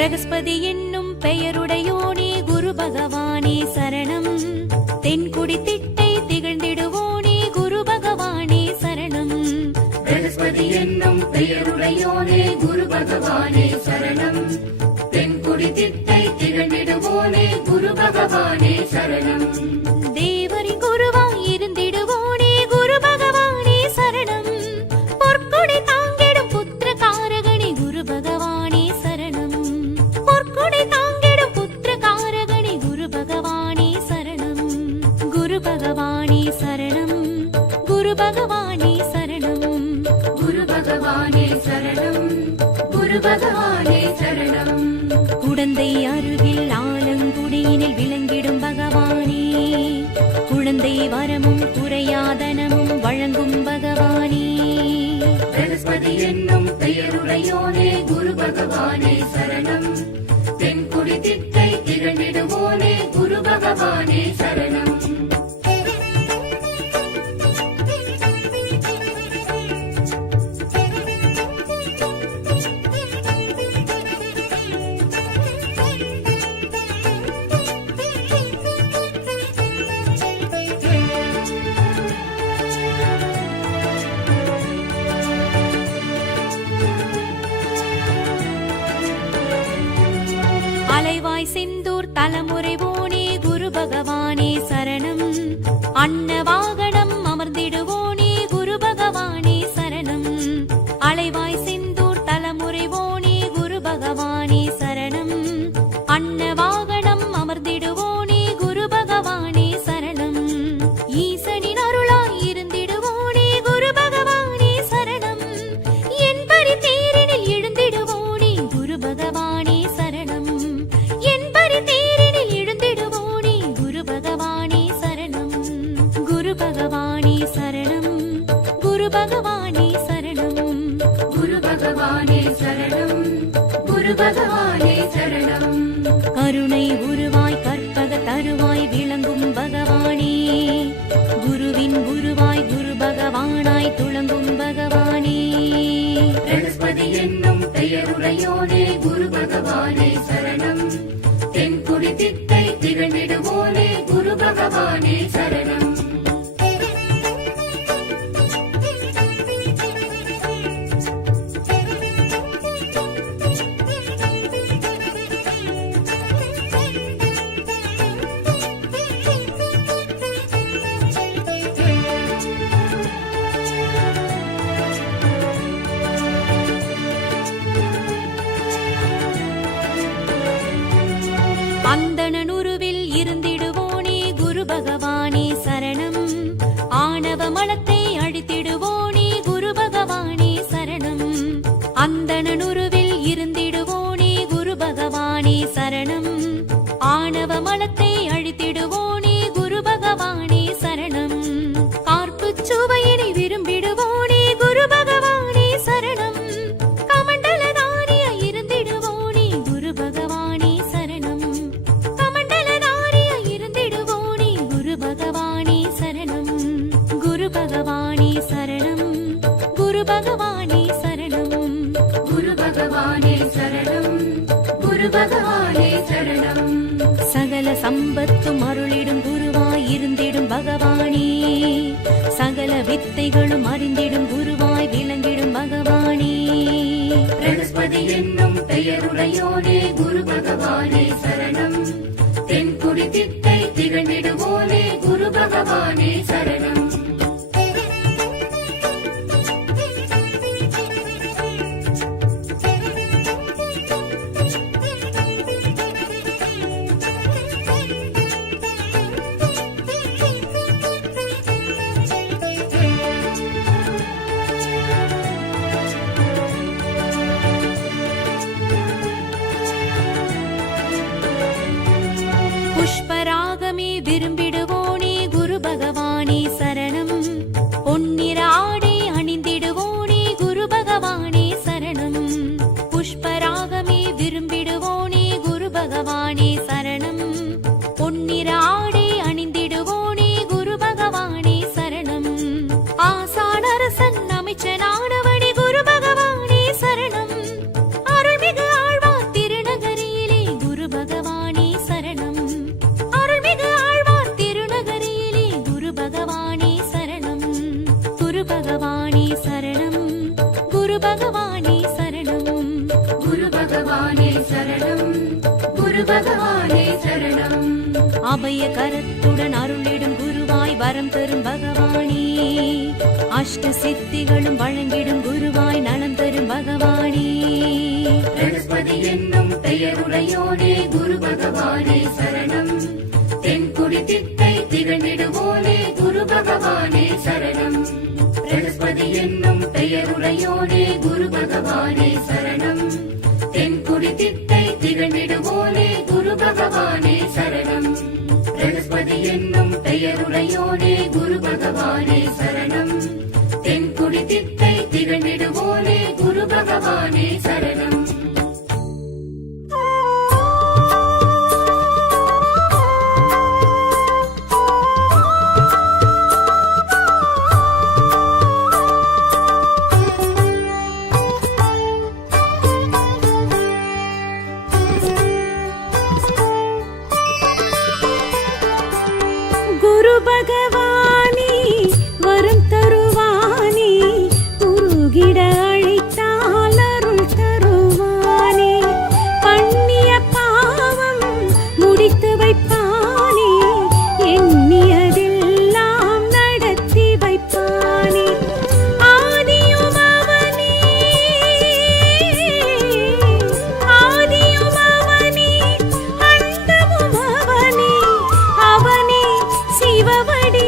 பிரகஸ்பதி என்னும் பெயருடையோனே குரு பகவானே சரணம். தென்குடி திட்டை திகழ்ந்திடுவோனே குரு பகவானே சரணம். பிரகஸ்பதி என்னும் பெயருடையோனே குரு பகவானே சரணம். தென்குடி திட்டை திகழ்ந்திடுவோனே குரு பகவானே சரணம். தேவரின் குருவாய் இருந்திடுவோனே குரு பகவானே சரணம். பொற்கொடை தாங்கிடும் புத்திர காரகணி குரு பகவானே சரணம். பொற்கொடை தாங்கிடும் புத்திர காரகணி குரு பகவானே சரணம். குரு பகவானே சரணம். குரு பகவானே சரணம். குரு பகவானே சரணம். குரு பகவானே சரணம். குழந்தை அருகில் ஆலங்குடியினில் விளங்கிடும் பகவானே. குழந்தை வரமும் குறையாதனமும் வழங்கும் பகவானே. பிரகஸ்பதி என்னும் பெயருடையோனே குரு பகவானே சரணம். தென்குடி திட்டை திகழ்ந்திடுவோனே குரு பகவானே சரணம். அலைவாய் செந்தூர் தலைமுறை போனே குரு பகவானே சரணம். அன்ன வாகனம் அமர்ந்திடுவோனே குரு பகவானே சரணம். அலைவாய் செந்தூர் தலைமுறை போனே குரு பகவானே சரணம். அன்ன வாகனம் அமர்ந்திடுவோனே குரு பகவானே சரணம். ஈசனின் அருளாய் இருந்திடுவோனே குரு பகவானே சரணம். என் பரி தேரினில் எழுந்திடுவோனே குரு பகவானே சரணம். என் பரி தேரினில் எழுந்திடுவோனே குரு பகவானே சரணம். குரு பகவானே சரணம். குரு பகவானே சரணம். குரு பகவானே சரணம். குரு பகவானே சரணம். கருணை உருவாய் கற்பக தருவாய் விளங்கும் பகவானே. குருவின் குருவாய் குரு பகவானாய் துளங்கும் பகவானே. பிரகஸ்பதி என்னும் பெயருடையோனே குரு பகவானே சரணம். தென்குடி திட்டை திகழ்ந்திடுவோனே குரு பகவானே சரணம். அந்தணனுருவில் இருந்திடுவோனே குரு பகவானே சரணம். ஆணவ மலத்தை அழித்திடுவோனே குரு பகவானே சரணம். அந்தணனுருவில் இருந்திடுவோனே குரு பகவானே சரணம். ஆணவ மலத்தை அழித்திடுவோனே குரு பகவானே சரணம். கார்ப்புச் சுவையினை விரும்பிடுவோனே குரு பகவானே சரணம். கமண்டலதாரியாய் இருந்திடுவோனே குரு பகவானே சரணம். கமண்டலதாரியாய் இருந்திடுவோனே குரு பகவானே சரணம். குரு பகவானே சரணம். குரு பகவானே சரணம். குரு பகவானே சரணம். குரு பகவானே சரணம். சகல சம்பத்தும் அருளிடும் குருவாய் இருந்திடும் பகவானே. சகல வித்தைகளும் அறிந்திடும் குருவாய் விளங்கிடும் பகவானே. பிரகஸ்பதி என்னும் பெயருடையோனே குரு பகவானே சரணம். தென்குடி திட்டை திகழ்ந்திடுவோனே குரு பகவானே சரணம். புஷ்பராகமே விரும்பிடுவோனே குரு பகவானே பகவானே சரணம், குரு பகவானே சரணம். அபய கரத்துடன் அருளிடும் குருவாய் வரம் தரும் பகவானே, அஷ்ட சித்திகளும் வழங்கிடும் குருவாய் நலம் தரும் பகவானே. பிரகஸ்பதி என்னும் பெயருடையோனே குரு பகவானே சரணம், தென்குடி திட்டை திகழ்ந்திடுவோனே குரு பகவானே சரணம். பிரகஸ்பதி என்னும் பெயருடையோனே குரு பகவானே சரணம், தென்குடி திட்டை திகழ்ந்திடுவோனே குரு பகவானே சரணம். பிரகஸ்பதி என்னும் பெயருடையோனே குரு பகவானே சரணம், தென்குடி திட்டை திகழ்ந்திடுவோனே குரு பகவானே சரணம். குரு பகவானே வரம் தருவானே, உருகிட அழைத்தால் அருள் தருவானே. பண்ணிய பாவம் முடித்து வைப்பானே, எண்ணியதெல்லாம் நடத்தி வைப்பானே. ஆதியும் அவனே, ஆதியும் அவனே, அந்தமும் அவனே, அவனே சிவவடி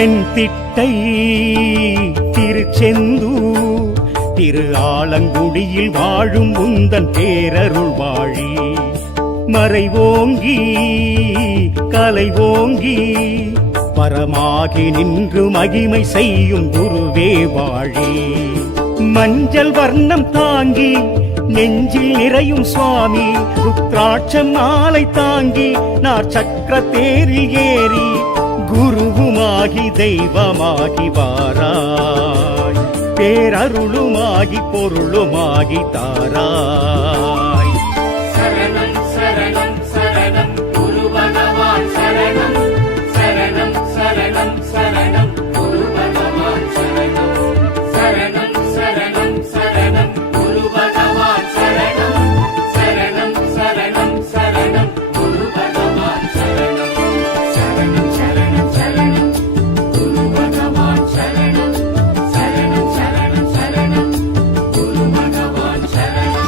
தென்திட்டை திருச்செந்தூர் திரு ஆலங்குடியில் வாழும் உந்தன் பேரருள் வாழி மறைவோங்கி கலைவோங்கி பரமாகி நின்று மகிமை செய்யும் குருவே வாழி மஞ்சள் வர்ணம் தாங்கி நெஞ்சில் நிறையும் சுவாமி ருத்ராட்சம் மாலை தாங்கி நார் சக்கர தேரில் ஏறி குருவுமாகி தெய்வமாகி வாராய் பேரருளுமாகி பொருளுமாகி தாராய் சரணம் சரணம் சரணம் குரு பகவான் சரணம் சரணம் சரணம் சரணம் குரு பகவான் சரணம் சரணம் சரணம் சரணம் குரு பகவான் சரணம் சரணம் சரணம் சரணம் குரு பகவான் சரணம் சரணம் சரணம் சரணம் குரு பகவான் சரணம் சரணம் சரணம் சரணம் குரு பகவான் சரணம்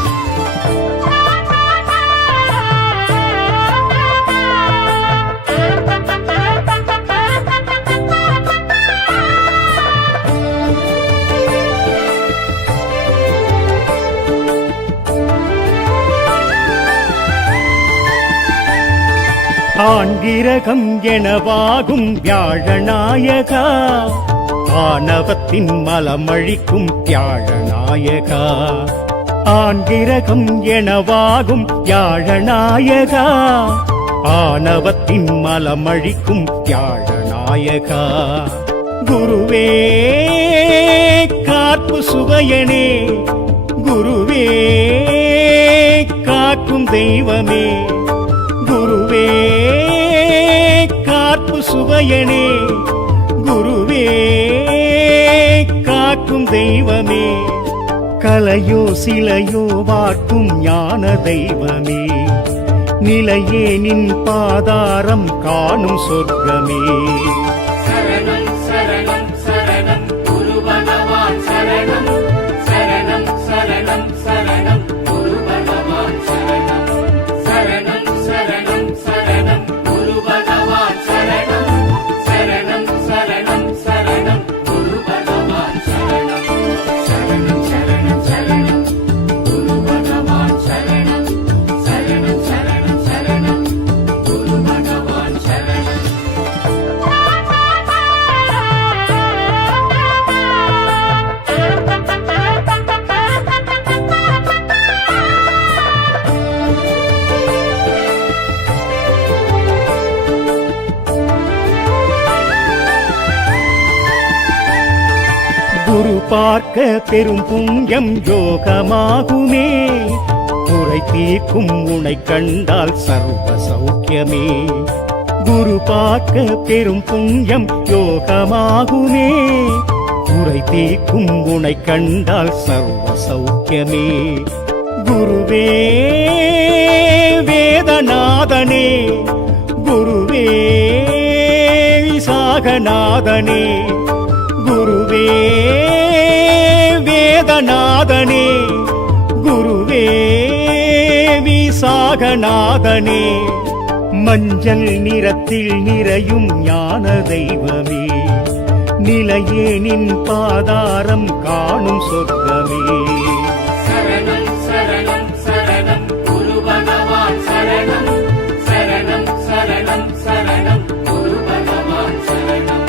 ஆண்கிரகம் எனவாகும் வியாழநாயகா ஆணவத்தின் மலமழிக்கும் வியாழநாயகா ஆண்கிரகம் எனவாகும் வியாழநாயகா ஆணவத்தின் மலமழிக்கும் வியாழநாயகா குருவே காப்பு சுவையனே குருவே காக்கும் தெய்வமே குருவே காப்பு சுவையனே குருவே காக்கும் தெய்வமே கலையோ சிலையோ வாட்டும் ஞான தெய்வமே நிலையே நின் பாதாரம் காணும் சொர்க்கமே சரணம் சரணம் சரணம் குரு பகவான் சரணம் சரணம் சரணம் சரணம் குரு பகவான் சரணம் சரணம் சரணம் சரணம் குரு பகவான் சரணம் சரணம் சரணம் சரணம் குரு பகவான் சரணம் சரணம் சரணம் சரணம் குரு பகவான் சரணம் சரணம் சரணம் சரணம் குரு பகவான் சரணம் குரு பார்க்க பெரும் புண்ணியம் யோகமாகுமே குறை தீர்க்கும் உனை கண்டால் சர்வ சௌக்கியமே குரு பார்க்க பெரும் புண்ணியம் யோகமாகுமே குறை தீர்க்கும் உனை கண்டால் சர்வ சௌக்கியமே குருவே வேதநாதனே குருவே விசாகநாதனே குருவே வேதநாதனே குருவே விசாகநாதனே மஞ்சள் நிறத்தில் நிறையும் ஞான தெய்வமே நிலையே நின் பாதாரம் காணும் சொர்க்கமே சரணம் சரணம் சரணம் குரு பகவான் சரணம் சரணம் சரணம் சரணம் குரு பகவான் சரணம்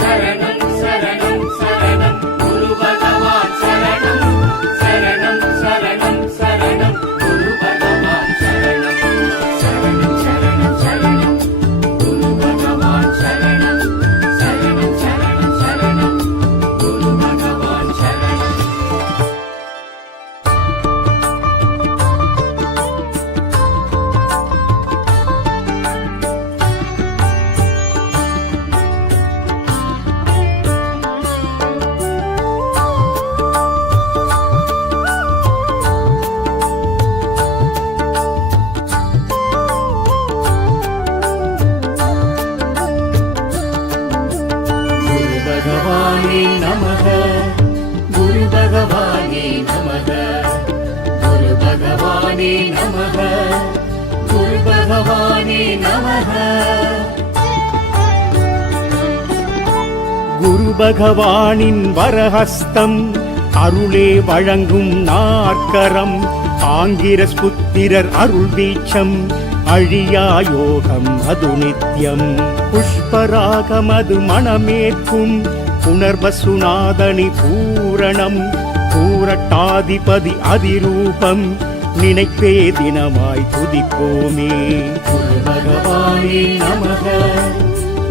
சரணம் சரணம் சரணம் குரு பகவான் சரணம் சரணம் சரணம் சரணம் குரு பகவான் சரணம் சரணம் சரணம் சரணம் குரு பகவான் சரணம் சரணம் சரணம் சரணம் குரு பகவான் சரணம் குரு பகவானே நமக குரு பகவானே நமக குரு பகவானே நமக குரு பகவானே நமக குரு பகவானின் வரஹஸ்தம் அருளே வழங்கும் நாற்கரம் ஆங்கிரஸ் புத்திரர் அருள் தீட்சம் அழியா யோகம் அது நித்யம் புஷ்பராகம் அது மணமேற்கும் புனர்வசுநாதனி பூரணம் பூரட்டாதிபதி அதிரூபம் நினைப்பே தினமாய் துதிப்போமே குரு பகவானே நமக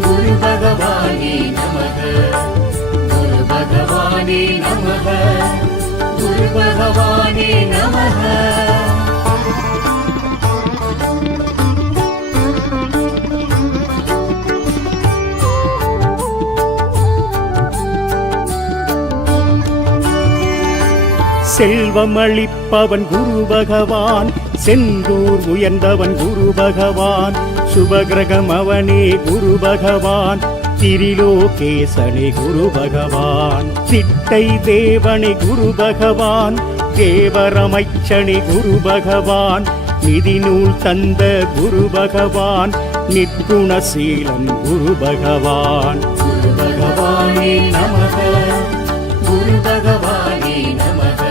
குரு பகவானே நமக குரு பகவானே நமக குரு பகவானே நமக செல்வம் அளிப்பவன் குரு பகவான் செந்தூர் உயர்ந்தவன் குரு பகவான் சுபகிரகம் அவனே குரு பகவான் திரிலோகேசனே குரு பகவான் சிட்டை தேவனே குரு பகவான் தேவரமைச்சனே குரு பகவான் நிதிநூல் தந்த குரு பகவான் நிற்குணசீலன் குரு பகவான் குரு பகவானே நமக குரு பகவானே நமக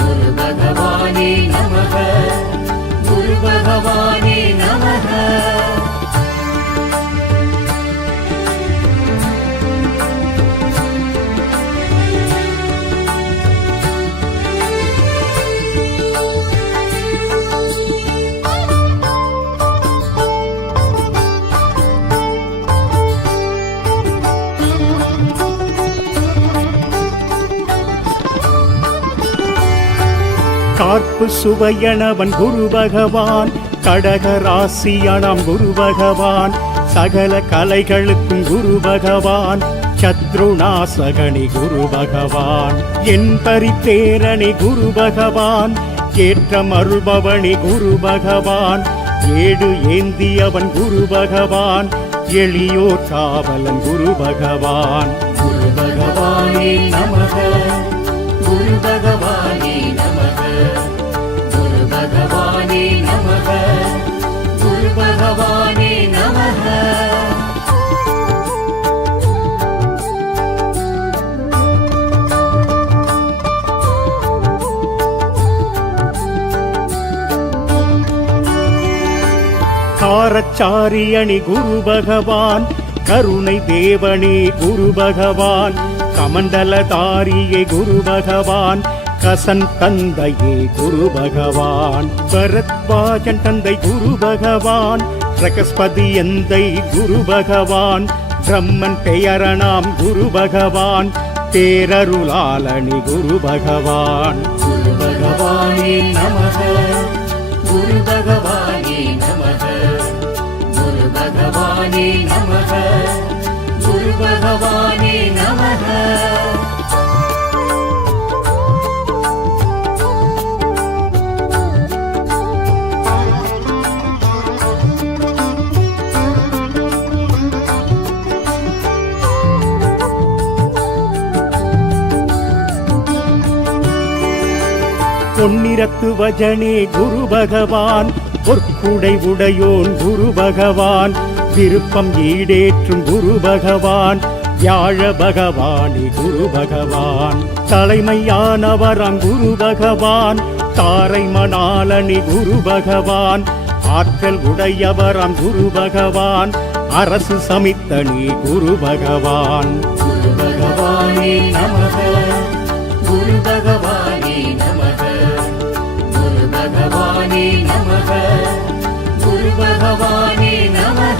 குரு பகவானே நமக குரு பகவானே நமக கார்ப்பு சுவையனவன் குரு பகவான் கடகராசியானாம் குரு பகவான் சகல கலைகளுக்கும் குரு பகவான் சத்ருநாசகனி குரு பகவான் என் பரித்தேரணி குரு பகவான் ஏற்றம் அருள்பவனி குரு பகவான் ஏடு ஏந்தியவன் குரு பகவான் எளியோர் காவலன் குரு பகவான் குரு பகவானே நமக குரு பகவானே நமக குரு பகவானே நமக குரு பகவானே நமக காரச்சாரியணி குரு பகவான் கருணை தேவனே குரு பகவான் கமண்டலதாரியே குரு பகவான் கசன் தந்தையே குரு பகவான் பரத்வாஜன் தந்தை குரு பகவான் பிரகஸ்பதி எந்தை குரு பகவான் பிரம்மன் பெயரணாம் குரு பகவான் பேரருளாளனி குரு பகவான் குரு பகவானே நமக குரு பகவானே நமக குரு பகவானே நமக குரு பகவானே நமக பொன்னிறத்து வஜனே குரு பகவான் பொற்குடை உடையோன் குரு பகவான் விருப்பம் ஈடேற்றும் குரு பகவான் வியாழ பகவானே குரு பகவான் தலைமையானவராம் குரு பகவான் தாரை மணாலனி குரு பகவான் ஆற்றல் உடையவராம் குரு பகவான் அரசு சமித்தனி குரு பகவான் குரு பகவானே நமக குரு பகவானே நமக குரு பகவானே நமக குரு பகவானே நமக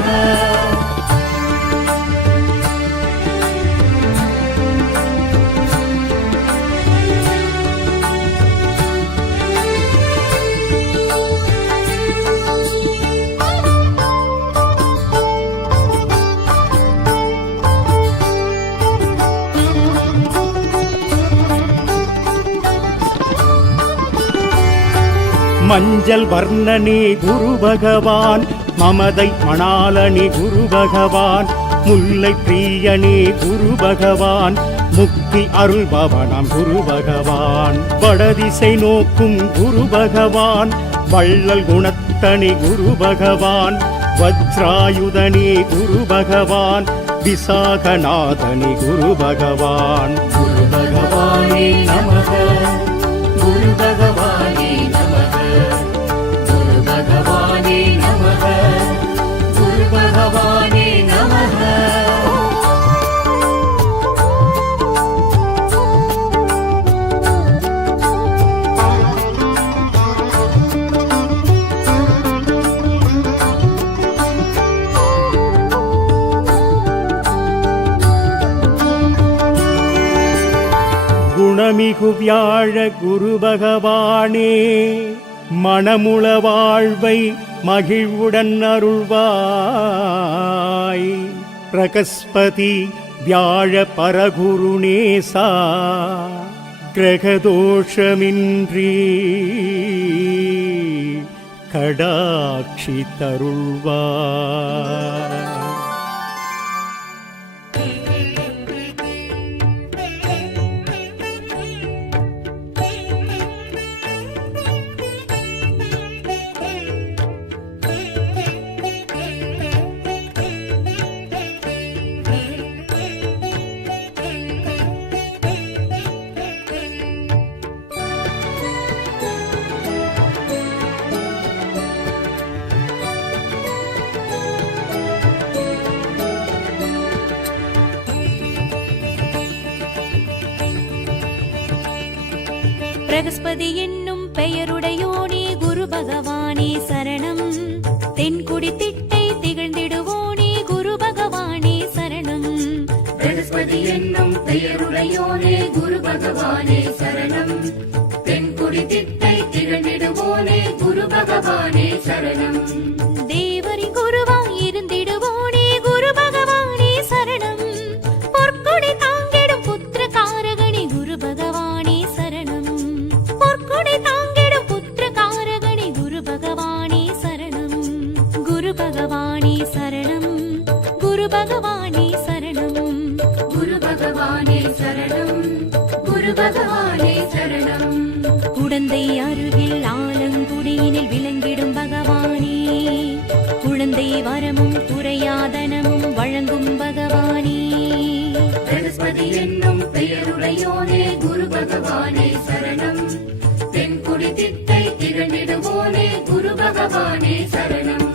மஞ்சள் வர்ணனே குரு பகவான் மமதை மணாலனி குரு பகவான் முல்லை பிரியனே குரு பகவான் முக்தி அருள்பவனாம் குரு பகவான் வடதிசை நோக்கும் குரு பகவான் வள்ளல் குணத்தனி குரு பகவான் வஜ்ராயுதனே குரு பகவான் விசாகநாதனே குரு பகவான். குரு பகவானே நமக, குரு பகவானே நமக, குரு பகவானே நமக, குரு பகவானே நமக. குணமிகு வியாழ குரு பகவானே மணமுள வாழ்வை மகிழ்வுடன் அருள்வாய். பிரகஸ்பதி வியாழ பரகுருநேசா கிரகதோஷமின்றி கடாட்சி தருள்வாய். பிரகஸ்பதி என்னும் பெயருடையோனே குரு பகவானே சரணம். தென்குடி திட்டை திகழ்ந்திடுவோனே குரு பகவானே சரணம். பிரகஸ்பதி என்னும் பெயருடையோனே குரு பகவானே சரணம். தென்குடி திட்டை திகழ்ந்திடுவோனே குரு பகவானே சரணம். தேவரி குருவாய் இருந்திடுவோனே குரு பகவானே சரணம். பொற்கொடை தாங்கிடும் புத்திர காரகணி குரு பகவானே சரணம். பொற்கொடை தாங்கிடும் புத்திர காரகணி குரு பகவானே சரணம். குரு பகவானே சரணம். குரு பகவானே சரணம். குரு பகவானே சரணம். குரு பகவானே சரணம். குடந்தை அருகில் ஆலங்குடியினில் விளங்கிடும் பகவானே. குழந்தை வரமும் துறையாதனமும் வழங்கும் பகவானே. பிரகஸ்பதி என்னும் பெயருடையோனே குரு பகவானே சரணம். தென்குடி திட்டை திகழ்ந்திடுவோனே குரு பகவானே சரணம்.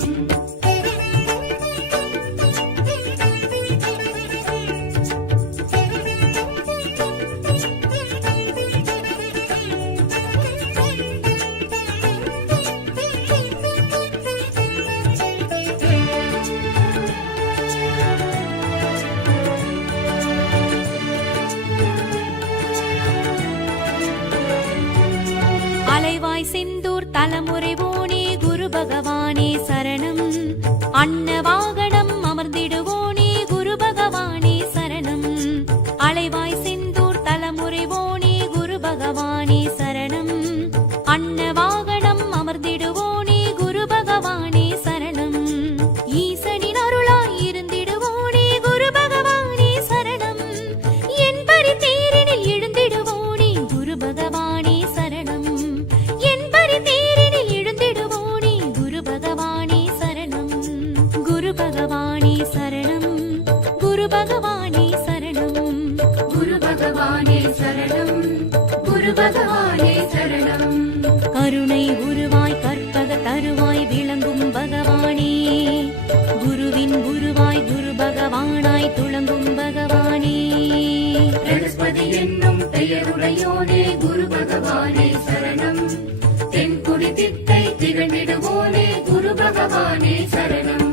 அலைவாய் செந்தூர் தலைமுறைவோனே குரு பகவானே சரணம். அன்ன வாகனம் அமர்ந்திடுவோனே குரு பகவானே சரணம். அலைவாய் செந்தூர் தலைமுறைவோனே குரு பகவானே சரணம். அன்ன வாகனம் அமர்ந்திடுவோனே குரு பகவானே சரணம். ஈசனின் அருளாய் இருந்திடுவோனே குரு பகவானே சரணம். என் பரி தேரினில் எழுந்திடுவோனே குரு பகவானே சரணம். என் பரி தேரினில் எழுந்திடுவோனே குரு பகவானே சரணம். குரு பகவானே சரணம். குரு பகவானே சரணம். குரு பகவானே சரணம். குரு பகவானே சரணம். கருணை உருவாய் கற்பக தருவாய் விளங்கும் பகவானே. குருவின் குருவாய் குரு பகவானாய் துளங்கும் பகவானே. பிரகஸ்பதி என்னும் பெயருடையோனே குரு பகவானே சரணம். தென்குடி திட்டை திகழ்ந்திடுவோனே குரு பகவானே சரணம்.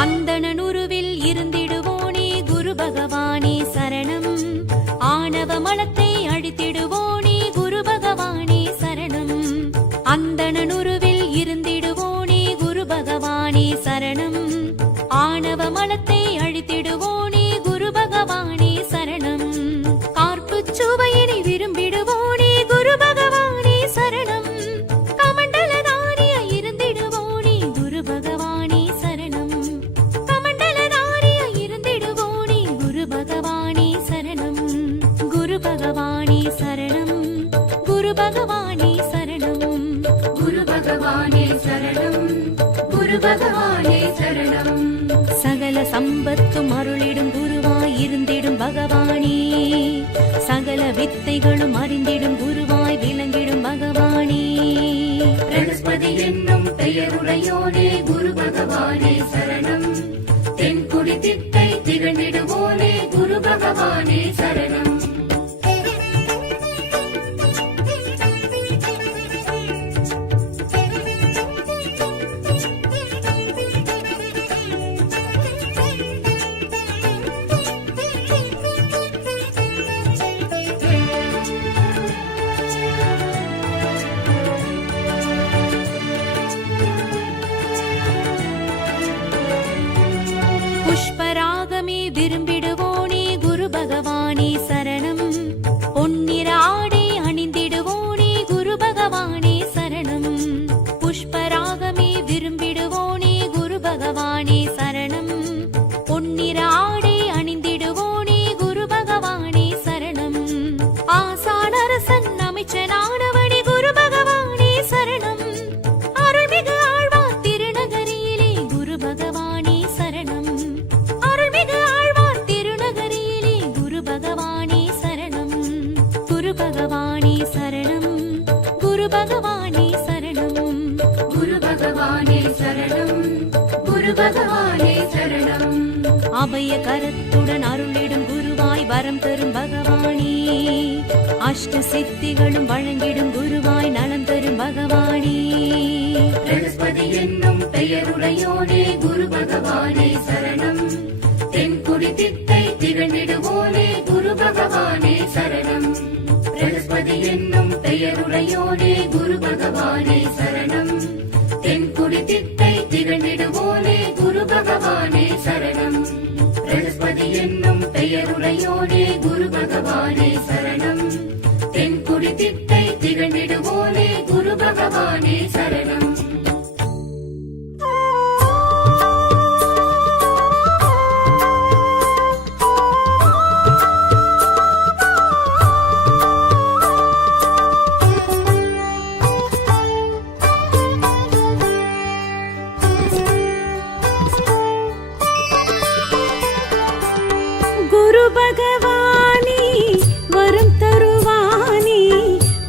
அந்தணனுருவில் இருந்திடுவோனே குரு பகவானே சரணம். ஆணவ மலத்தை அழித்திடுவோனே குரு பகவானே சரணம். அந்தணனுருவில் இருந்திடுவோனே குரு பகவானே சரணம். ஆணவ மலத்தை அழித்திடுவோனே குரு பகவானே சரணம். குரு பகவானே சரணம். சகல சம்பத்தும் அருளிடும் குருவாய் இருந்திடும் பகவானே, சகல வித்தைகளும் அறிந்திடும் குருவாய் விளங்கிடும் பகவானே. பிரகஸ்பதி என்னும் பெயருடையோனே குரு பகவானே சரணம். தென்குடி திட்டை திகழ்ந்திடுவோனே குரு பகவானே சரணம். புஷ்பராகமே விரும்பிடுவோனே குரு பகவானே சரணம். பொன்னிற ஆடை அணிந்திடுவோனே குரு பகவானே சரணம். புஷ்பராகமே விரும்பிடுவோனே குரு பகவானே சரணம். பொன்னிற ஆடை அணிந்திடுவோனே குரு பகவானே சரணம். ஆசானரசன் அமைச்சனானவனே குரு பகவானே சரணம். அருள்மிகு ஆழ்வார் திருநகரியிலே குரு பகவானே சரணம். அருள்மிகு ஆழ்வார் திருநகரியிலே குரு பகவானே சரணம். குரு பகவானே சரணம். குரு பகவானே சரணம். குரு பகவானே சரணம். குரு பகவானே சரணம். அபய கரத்துடன் அருளிடும் குருவாய் வரம் தரும் பகவானே, அஷ்ட சித்திகளும் வழங்கிடும் குருவாய் நலம் தரும் பகவானே. பிரகஸ்பதி என்னும் பெயருடையோனே குரு பகவானே சரணம். தென்குடி திட்டை திகழ்ந்திடுவோனே குரு பகவானே சரணம். பிரகஸ்பதி என்னும் பெயருடையோனே குரு பகவானே சரணம். தென்குடி திட்டை திகழ்ந்திடுவோனே குரு பகவானே சரணம். பிரகஸ்பதி என்னும் பெயருடையோனே குரு பகவானே சரணம். தென்குடி திட்டை திகழ்ந்திடுவோனே குரு பகவானே சரணம். குரு பகவானே வரம் தருவானே,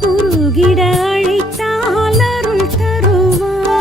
உருகிட அழைத்தால் அருள் தருவாய்.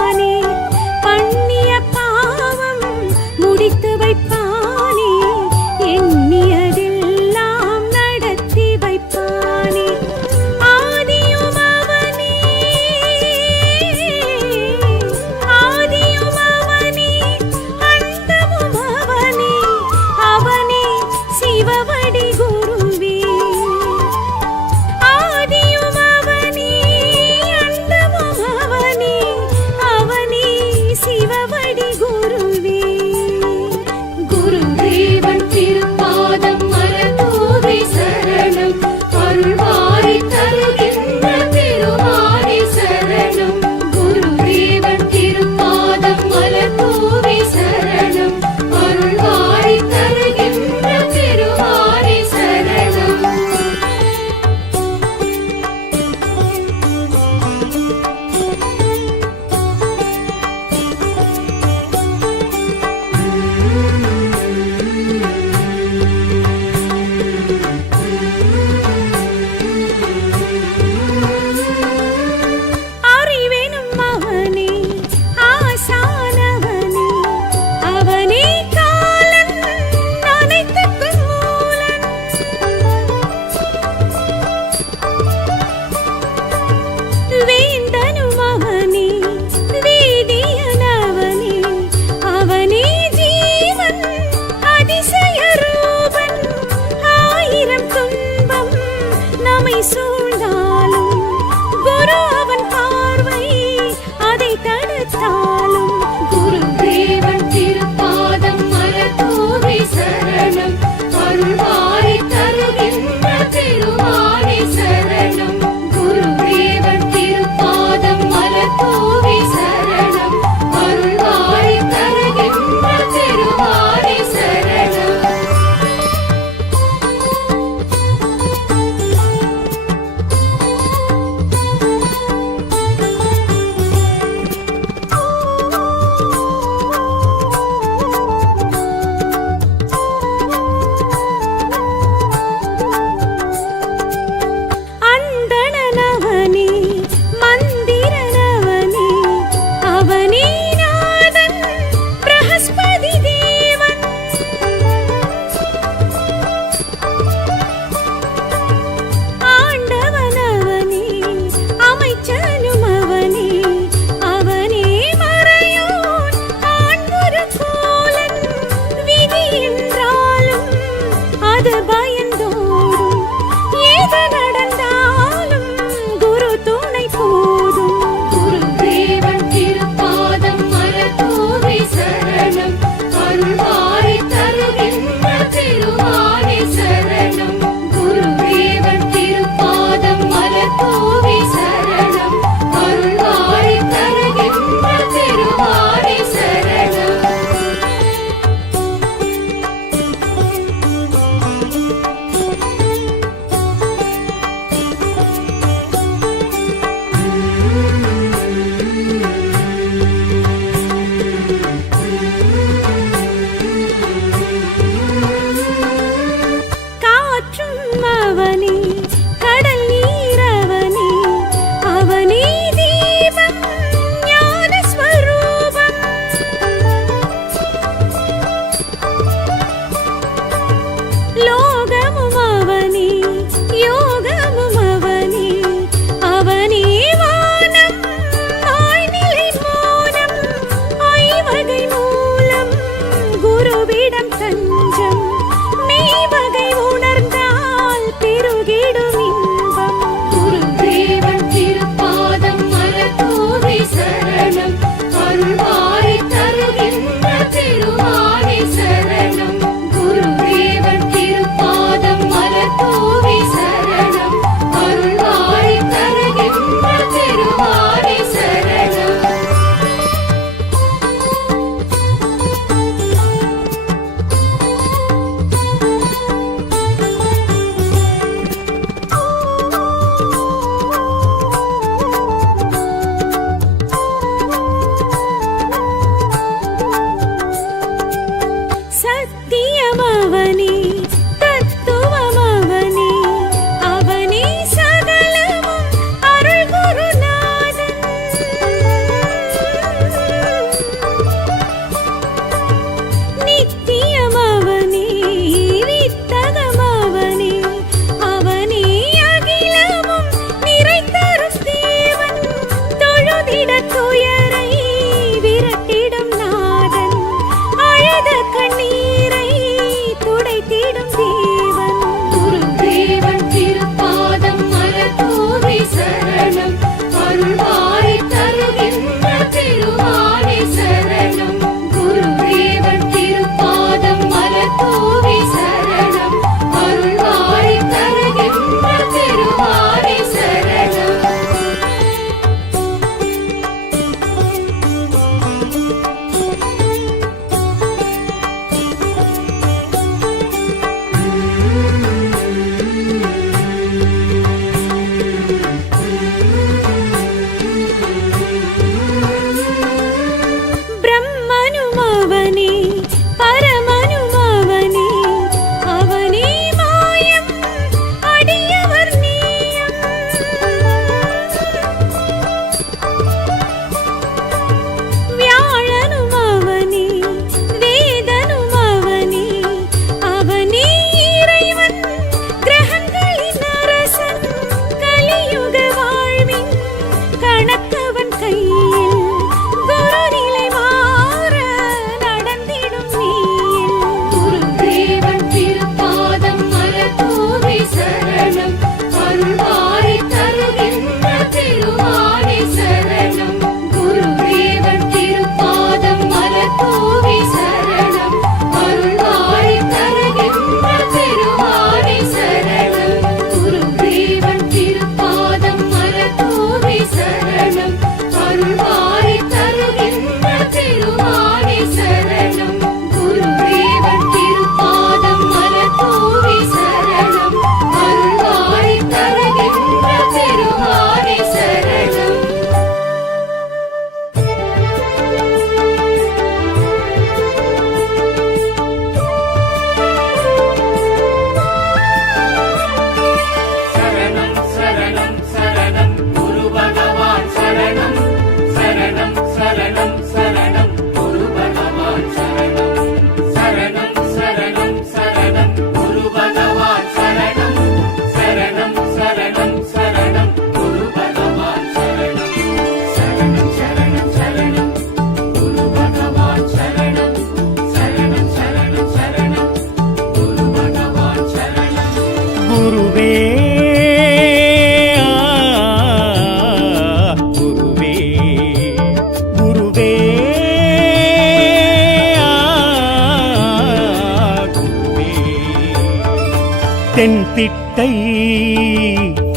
திட்டை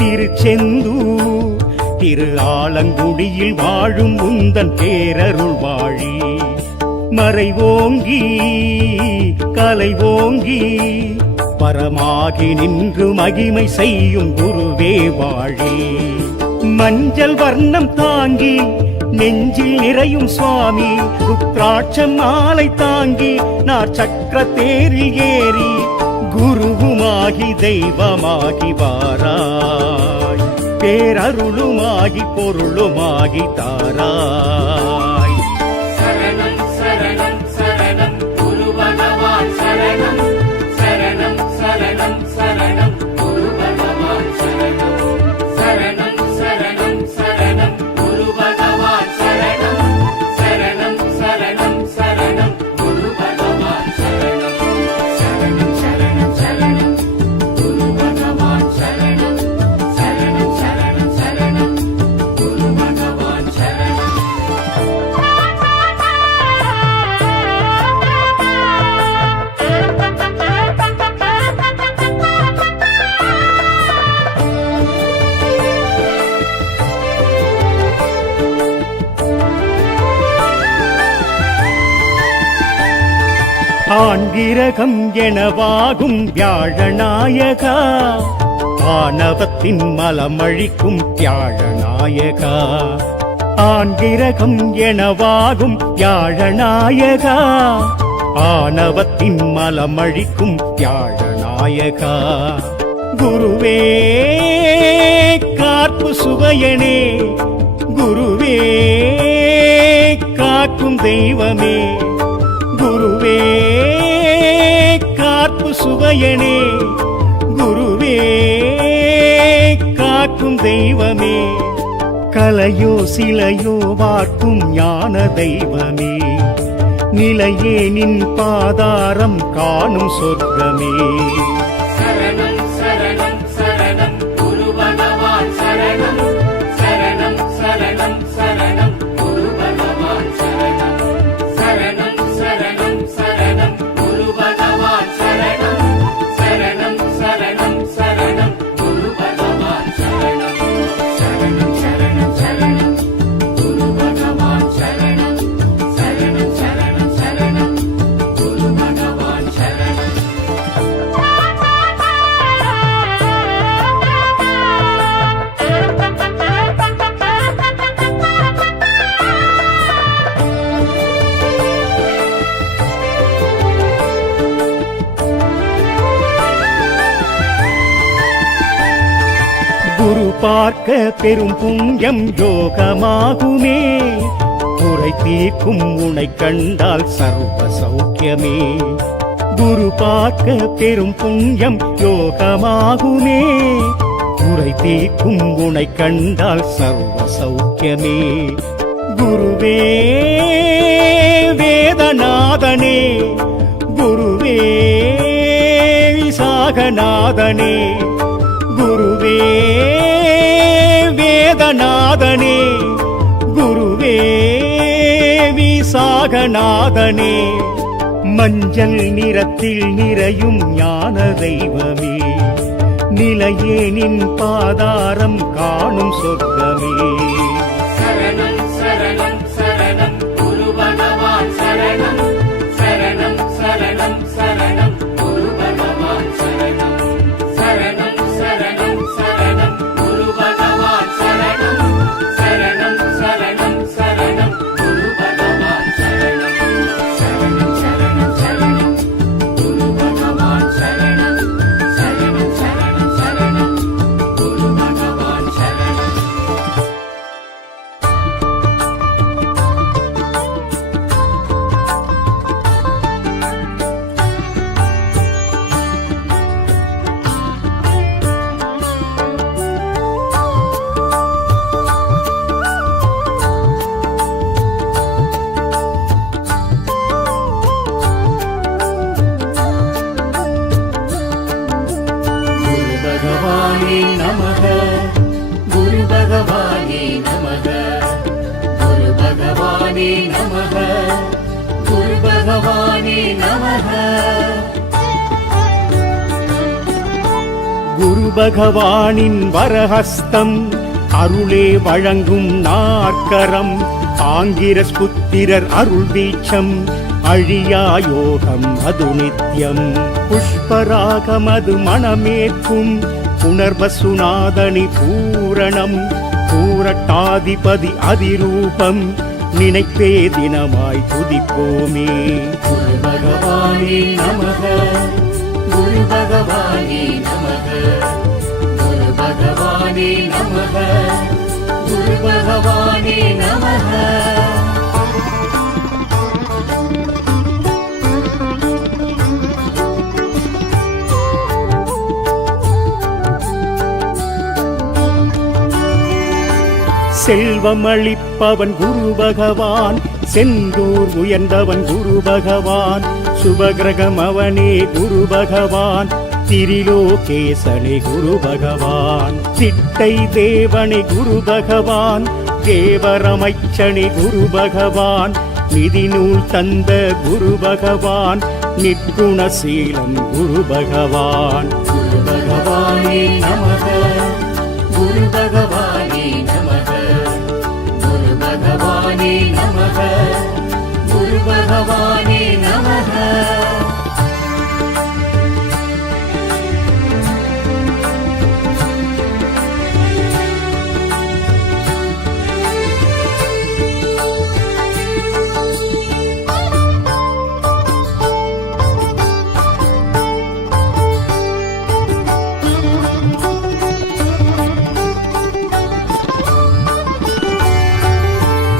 திருச்செந்தூர் திரு ஆலங்குடியில் வாழும் உந்தன் பேரருள் வாழி மறைவோங்கி கலைவோங்கி பரமாகி நின்று மகிமை செய்யும் குருவே வாழி மஞ்சள் வர்ணம் தாங்கி நெஞ்சில் நிறையும் சுவாமி ருத்ராட்சம் மாலை தாங்கி நார் சக்கர தேரில் ஏறி குருவுமாகி தெய்வமாகி வாராய் பேரருளுமாகி பொருளுமாகி தாராய் சரணம் சரணம் சரணம் குரு பகவான் சரணம் சரணம் சரணம் சரணம் குரு பகவான் சரணம் சரணம் சரணம் சரணம் குரு பகவான் சரணம் சரணம் சரணம் சரணம் குரு பகவான் சரணம் சரணம் சரணம் சரணம் குரு பகவான் சரணம் சரணம் சரணம் சரணம் குரு பகவான் சரணம் ஆண்கிரகம் எனவாகும் வியாழநாயகா ஆணவத்தின் மலமழிக்கும் வியாழநாயகா ஆண்கிரகம் எனவாகும் வியாழநாயகா ஆணவத்தின் மலமழிக்கும் வியாழநாயகா குருவே காப்பு சுவையனே குருவே காக்கும் தெய்வமே குருவே காப்பு சுவையனே குருவே காக்கும் தெய்வமே கலையோ சிலையோ வாக்கும் ஞான தெய்வமே நிலையே நின் பாதாரம் காணும் சொர்க்கமே சரணம் சரணம் சரணம் குரு பகவான் சரணம் சரணம் சரணம் சரணம் குரு பகவான் சரணம் சரணம் சரணம் சரணம் குரு பகவான் சரணம் சரணம் சரணம் சரணம் குரு பகவான் சரணம் சரணம் சரணம் சரணம் குரு பகவான் சரணம் சரணம் சரணம் சரணம் குரு பகவான் சரணம் குரு பார்க்க பெரும் புண்ணியம் யோகமாகுமே குறை தீர்க்கும் உனை கண்டால் சர்வ சௌக்கியமே குரு பார்க்க பெரும் புண்ணியம் யோகமாகுமே குறை தீர்க்கும் உனை கண்டால் சர்வ சௌக்கியமே குருவே வேதநாதனே குருவே விசாகநாதனே குருவே வேதநாதனே குருவே விசாகநாதனே மஞ்சள் நிறத்தில் நிறையும் ஞான தெய்வமே நிலையே நின் பாதாரம் காணும் சொர்க்கமே சரணம் சரணம் சரணம் குரு பகவான் சரணம் சரணம் சரணம் சரணம் குரு பகவான் சரணம் சரணம் சரணம் சரணம் குரு பகவான் சரணம் சரணம் சரணம் சரணம் குரு பகவான் சரணம் சரணம் சரணம் சரணம் குரு பகவான் சரணம் சரணம் சரணம் சரணம் குரு பகவான் சரணம் குரு பகவானே நமக குரு பகவானே நமக குரு பகவானே நமக குரு பகவானே நமக பகவானின் வரஹஸ்தம் அருளே வழங்கும் நாற்கரம் ஆங்கிரஸ் புத்திரர் அருள் வீச்சம் அழியா யோகம் அது நித்யம் புஷ்பராகமது மணமேற்கும் புனர்வசுநாதனி பூரணம் பூரட்டாதிபதி அதிரூபம் நினைப்பே தினமாய் துதிப்போமே. குரு பகவானே நமக, குரு பகவானே நமக, குரு பகவானே நமக, குரு பகவானே நமக. செல்வம் அளிப்பவன் குரு பகவான், செந்தூர் உயர்ந்தவன் குரு பகவான், சுபகிரகம் அவனே குரு பகவான், திரிலோகேசனே குரு பகவான், சிட்டை தேவனே குரு பகவான், தேவரமைச்சனே குரு பகவான், நிதி நூல் தந்த குரு பகவான், நிற்குணசீலன் குரு பகவான். குரு பகவானே நமக, குரு பகவானே நமக, குரு பகவானே நமக, குரு பகவானே நமக.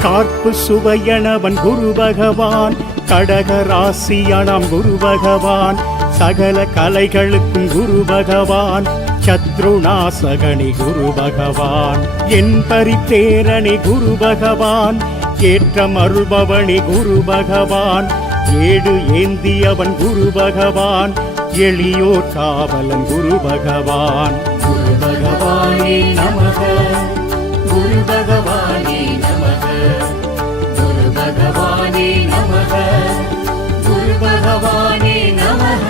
கார்ப்பு சுவையனவன் குரு பகவான், கடகராசியானாம் குரு பகவான், சகல கலைகளுக்கும் குரு பகவான், சத்ருநாசகனி குரு பகவான், என் பரித்தேரணி குரு பகவான், ஏற்றம் அருள்பவனி குரு பகவான், ஏடு ஏந்தியவன் குரு பகவான், எளியோர் காவலன் குரு பகவான். குரு பகவானே நமக, குரு பகவானே நமக, குரு பகவானே நமக, குரு பகவானே நமக.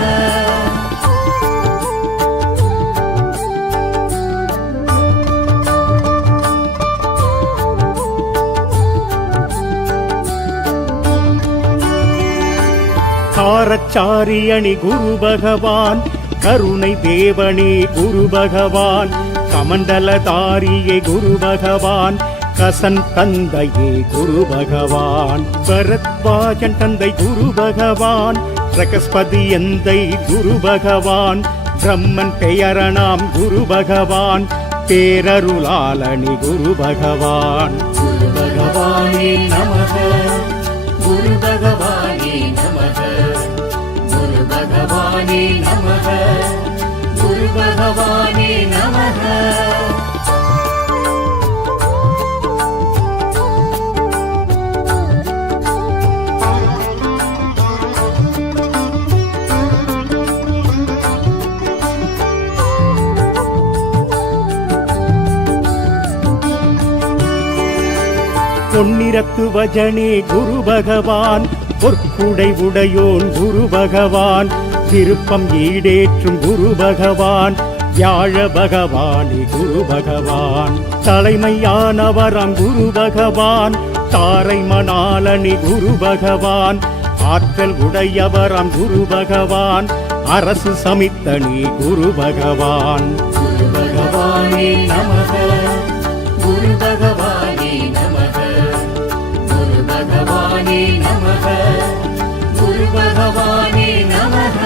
காரச்சாரியணி குரு பகவான், கருணை தேவனே குரு பகவான், கமண்டலதாரியே குரு பகவான், கசன் தந்தையே குரு பகவான், பரத்வாஜன் தந்தை குரு பகவான், பிரகஸ்பதி எந்தை குரு பகவான், பிரம்மன் பெயரணாம் குரு பகவான், பேரருளாளனி குரு பகவான். குரு பகவானே நமக, குரு பகவானே நமக, குரு பகவானே நமக, குரு பகவானே நமக. பொன்னிறத்து வஜனே குரு பகவான், பொற்குடை உடையோன் குரு பகவான், விருப்பம் ஈடேற்றும் குரு பகவான், வியாழ பகவானே குரு பகவான், தலைமையானவராம் குரு பகவான், தாரை மணாலனி குரு பகவான், ஆற்றல் உடையவராம் குரு பகவான், அரசு சமித்தனி குரு பகவான். குரு பகவானே நமக, குரு பகவானே நமக, குரு பகவானே நமக, குரு பகவானே நமக.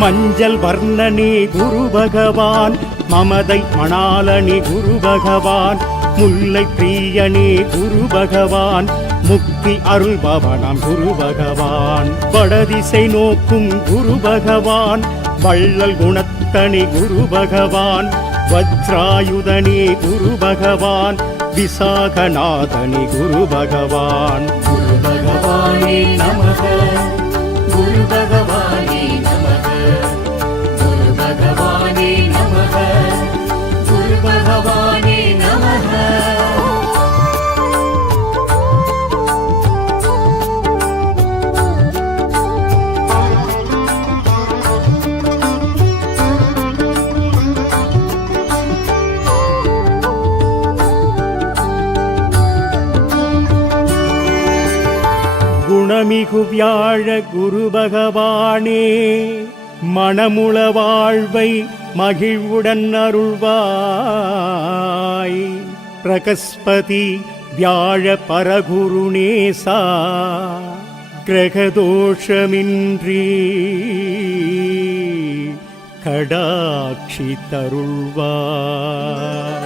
மஞ்சள் வர்ணனே குரு பகவான், மமதை மணாலனி குரு பகவான், முல்லை பிரியனே குரு பகவான், முக்தி அருள்பவனாம் குரு பகவான், வடதிசை நோக்கும் குரு பகவான், வள்ளல் குணத்தனி குரு பகவான், வஜ்ராயுதனே குரு பகவான், விசாகநாதனி குரு பகவான். குரு பகவானே நமக குரு பகவானே நமக குரு பகவானே நமக குரு பகவானே நமக. குணமிகு வியாழ குரு பகவானே மணமுள வாழ்வை மகிழ்வுடன் அருள்வாய். பிரகஸ்பதி வியாழ பரகுருநேசா கிரகதோஷமின்றி கடாட்சி தருள்வாய்.